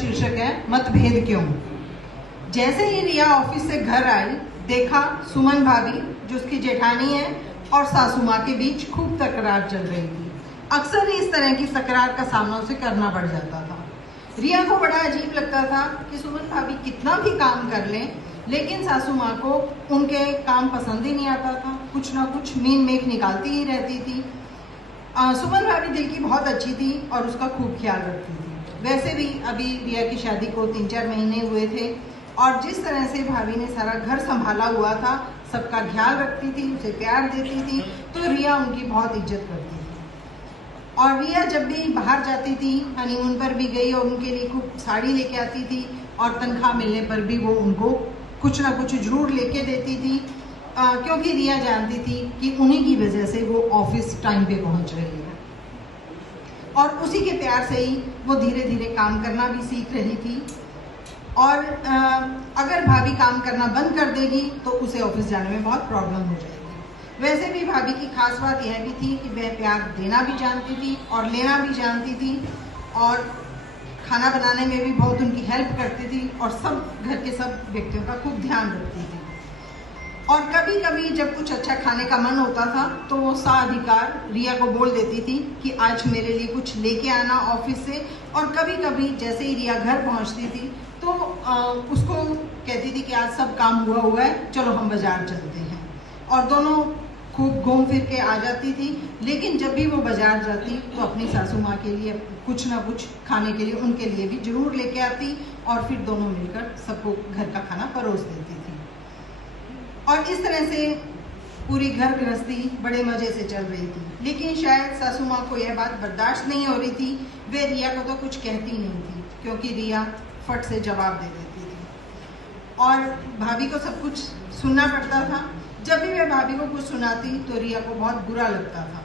शीर्षक है मतभेद क्यों। जैसे ही रिया ऑफिस से घर आई, देखा सुमन भाभी जो उसकी जेठानी है और सासू माँ के बीच खूब तकरार चल रही थी। अक्सर ही इस तरह की तकरार का सामना उसे करना पड़ जाता था। रिया को बड़ा अजीब लगता था कि सुमन भाभी कितना भी काम कर लें, लेकिन सासू माँ को उनके काम पसंद ही नहीं आता था। कुछ ना कुछ मीन मेख निकालती ही रहती थी। सुमन भाभी दिल की बहुत अच्छी थी और उसका खूब ख्याल रखती थी। वैसे भी अभी रिया की शादी को 3-4 महीने हुए थे और जिस तरह से भाभी ने सारा घर संभाला हुआ था, सबका ख्याल रखती थी, उसे प्यार देती थी, तो रिया उनकी बहुत इज्जत करती थी। और रिया जब भी बाहर जाती थी, हनीमून पर भी गई और उनके लिए खूब साड़ी लेके आती थी और तनख्वाह मिलने पर भी वो उनको कुछ ना कुछ जरूर लेके देती थी, क्योंकि रिया जानती थी कि उन्हीं की वजह से वो ऑफिस टाइम पे पहुंच रही है और उसी के प्यार से ही वो धीरे धीरे काम करना भी सीख रही थी। और अगर भाभी काम करना बंद कर देगी तो उसे ऑफिस जाने में बहुत प्रॉब्लम हो जाएगी। वैसे भी भाभी की खास बात यह भी थी कि वह प्यार देना भी जानती थी और लेना भी जानती थी और खाना बनाने में भी बहुत उनकी हेल्प करती थी और सब घर के सब व्यक्तियों का खूब ध्यान रखती थी। और कभी कभी जब कुछ अच्छा खाने का मन होता था तो वो साधिकार रिया को बोल देती थी कि आज मेरे लिए कुछ लेके आना ऑफिस से। और कभी कभी जैसे ही रिया घर पहुंचती थी तो उसको कहती थी कि आज सब काम हुआ है, चलो हम बाजार चलते हैं। और दोनों खूब घूम फिर के आ जाती थी। लेकिन जब भी वो बाजार जाती तो अपनी सासू माँ के लिए कुछ ना कुछ खाने के लिए उनके लिए भी जरूर लेके आती और फिर दोनों मिलकर सबको घर का खाना परोस देती थी। और इस तरह से पूरी घर गृहस्थी बड़े मजे से चल रही थी। लेकिन शायद सासू माँ को यह बात बर्दाश्त नहीं हो रही थी। वे रिया को तो कुछ कहती नहीं थी क्योंकि रिया फट से जवाब दे देती थी और भाभी को सब कुछ सुनना पड़ता था। जब भी वह भाभी को कुछ सुनाती तो रिया को बहुत बुरा लगता था।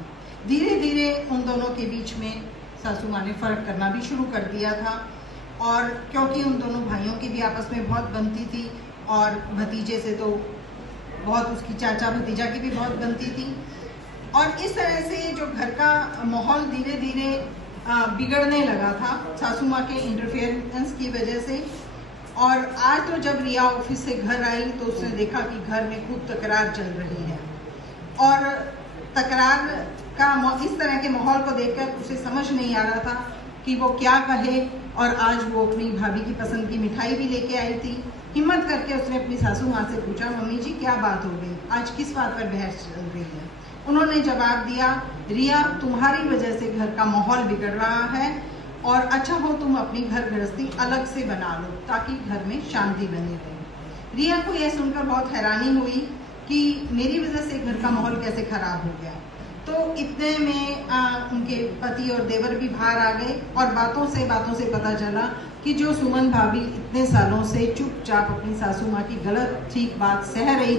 धीरे धीरे उन दोनों के बीच में सासू माँ ने फर्क करना भी शुरू कर दिया था। और क्योंकि उन दोनों भाइयों की भी आपस में बहुत बनती थी और भतीजे से तो बहुत, उसकी चाचा भतीजा की भी बहुत बनती थी। और इस तरह से जो घर का माहौल धीरे धीरे बिगड़ने लगा था सासू माँ के इंटरफेरेंस की वजह से। और आज तो जब रिया ऑफिस से घर आई तो उसने देखा कि घर में खूब तकरार चल रही है और तकरार का इस तरह के माहौल को देखकर उसे समझ नहीं आ रहा था कि वो क्या कहे। और आज वो अपनी भाभी की पसंद की मिठाई भी लेके आई थी। हिम्मत करके उसने अपनी सासू माँ से पूछा, मम्मी जी क्या बात हो गई, आज किस बात पर बहस चल रही है। उन्होंने जवाब दिया, रिया तुम्हारी वजह से घर का माहौल बिगड़ रहा है और अच्छा हो तुम अपनी घर गृहस्थी अलग से बना लो ताकि घर में शांति बनी रहे। रिया को यह सुनकर बहुत हैरानी हुई कि मेरी वजह से घर का माहौल कैसे खराब हो गया। तो इतने में उनके पति और देवर भी बाहर आ गए और बातों से पता चला कि जो सुमन भाभी इतने सालों से चुपचाप अपनी सासू माँ की गलत ठीक बात सह रही